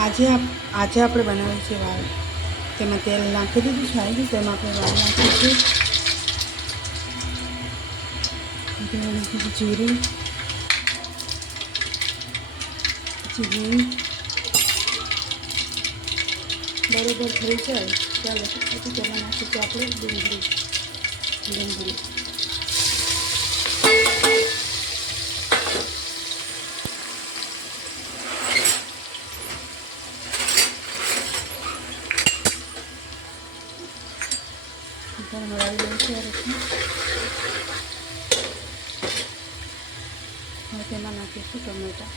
આજે આપણે બનાવીએ છીએ વાળ. તેમાં તેલ નાખી દીધું છે આવી તેમાં આપણે વાળ નાખીએ છીએ. તેમાં નાખીશું જીરું, પછી બરાબર થઈ જાય ચાલો પછી તેમાં નાખીશું આપણે ડુંગળી. હલાવી દઉં છું આ રીતના. હવે તેમાં નાખીશું ટમેટા.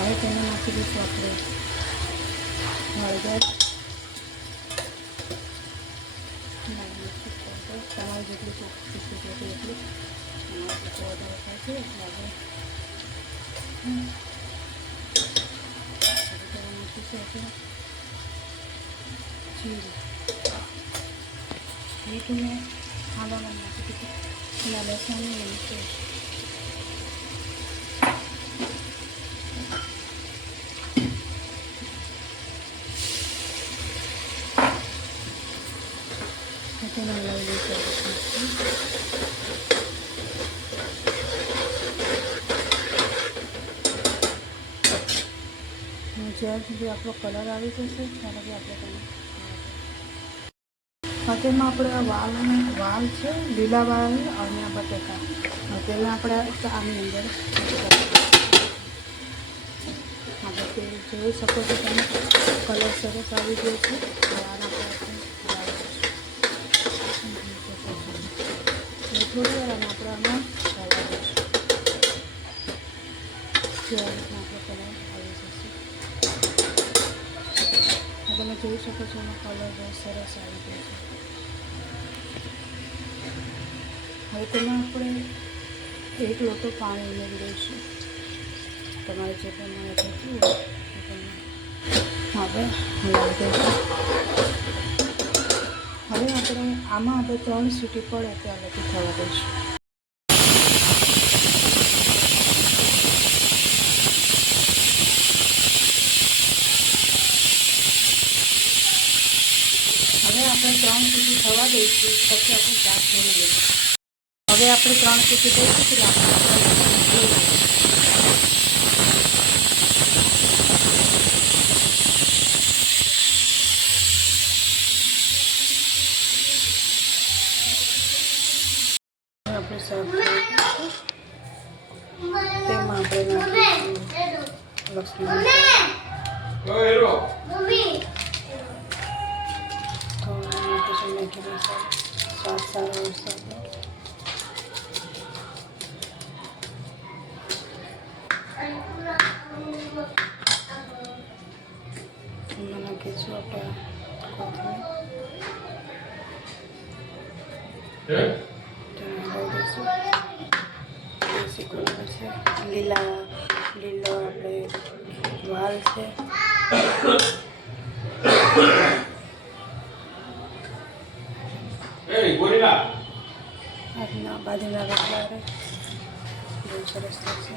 હવે તેમાં નાખી દઈશું આપણે હળદર, તમારે જેટલું ચોખ્ખું એટલું વધારે થાય છે એટલે આપણે નાખીશું આપણે જીરું. મીઠું મેં ખાવામાં નાખી દીધું એના લસણની નીચે તેને હલાવી દઈશું. જ્યાર સુધી આપણો કલર આવી જશે ત્યારે બી આપણે તેને તેમાં આપણે વાલ છે લીલા વાલ અને બટેકા તેના આપણે આની અંદર આપણે તેલ જોઈ શકો છો તમે કલર સરસ આવી ગયો છે. વાલ આપણે થોડી વાર અને આપણે આમાં આપણે કલર આવી જશે. તમે જોઈ શકો છો એનો કલર બહુ સરસ આવી ગયો છે. હવે તેમાં આપણે 1 લોટો પાણી ઉમેરી દઈશું. તમારે જે પ્રમાણે જોઈતું હોય એ પ્રમાણે હવે હલાવી દઈશું. હવે આમાં આપણે 3 સીટી પડે ત્યાં લગી થવા દઈશું. હવે આપણે 3 સીટી થવા દઈશું પછી આપણે શાક જોઈ લઈશું. હવે આપણે 3 સીટી દઈશું એટલે આપણે સર્વ કરીશું. તેમાં આપણે નાખીશું લસણ, તો નાખીશું મેથી મસાલો, સ્વાદ સારો આવશે. એમાં નાખીશું આપણે કોથમીર, લીલો આપણે વાલ છે. આજના બાજુના રોટલા બહુ સરસ થશે.